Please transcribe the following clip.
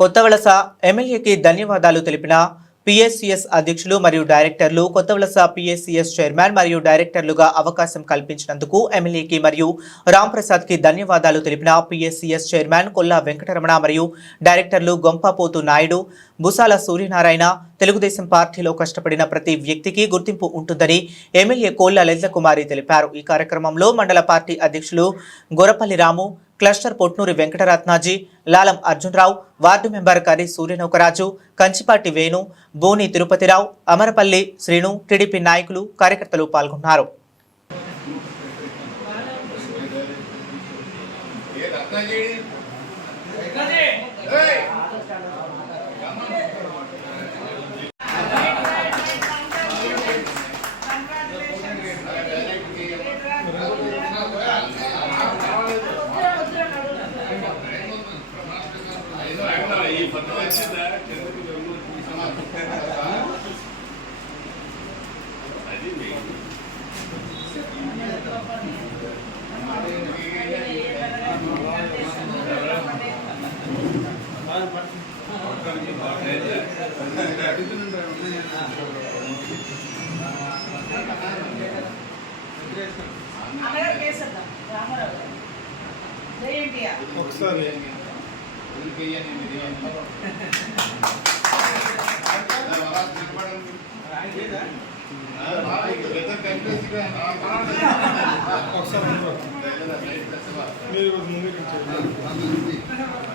కొత్తవలస ఎమ్మెల్యేకి ధన్యవాదాలు తెలిపిన పిఎస్సిఎస్ అధ్యక్షులు మరియు డైరెక్టర్లు. కొత్తవలస పిఎస్సిఎస్ చైర్మన్ మరియు డైరెక్టర్లుగా అవకాశం కల్పించినందుకు ఎమ్మెల్యేకి మరియు రాంప్రసాద్కి ధన్యవాదాలు తెలిపిన పిఎస్సిఎస్ చైర్మన్ కొల్లా వెంకటరమణ మరియు డైరెక్టర్లు గొంపపోతు నాయుడు, బుసాల సూర్యనారాయణ. తెలుగుదేశం పార్టీలో కష్టపడిన ప్రతి వ్యక్తికి గుర్తింపు ఉంటుందని ఎమ్మెల్యే కోల్లా లలితకుమారి తెలిపారు. ఈ కార్యక్రమంలో మండల పార్టీ అధ్యక్షులు Gorapalli Ramu, cluster Potnuri Venkataratnaji, Lalam Arjunarao, ward member Kari Suryanaukaraju, Kanchipati Venu, Boni Tirupatirao, Amarapalli Srinu, TDP నాయకులు, కార్యకర్తలు పాల్గొన్నారు.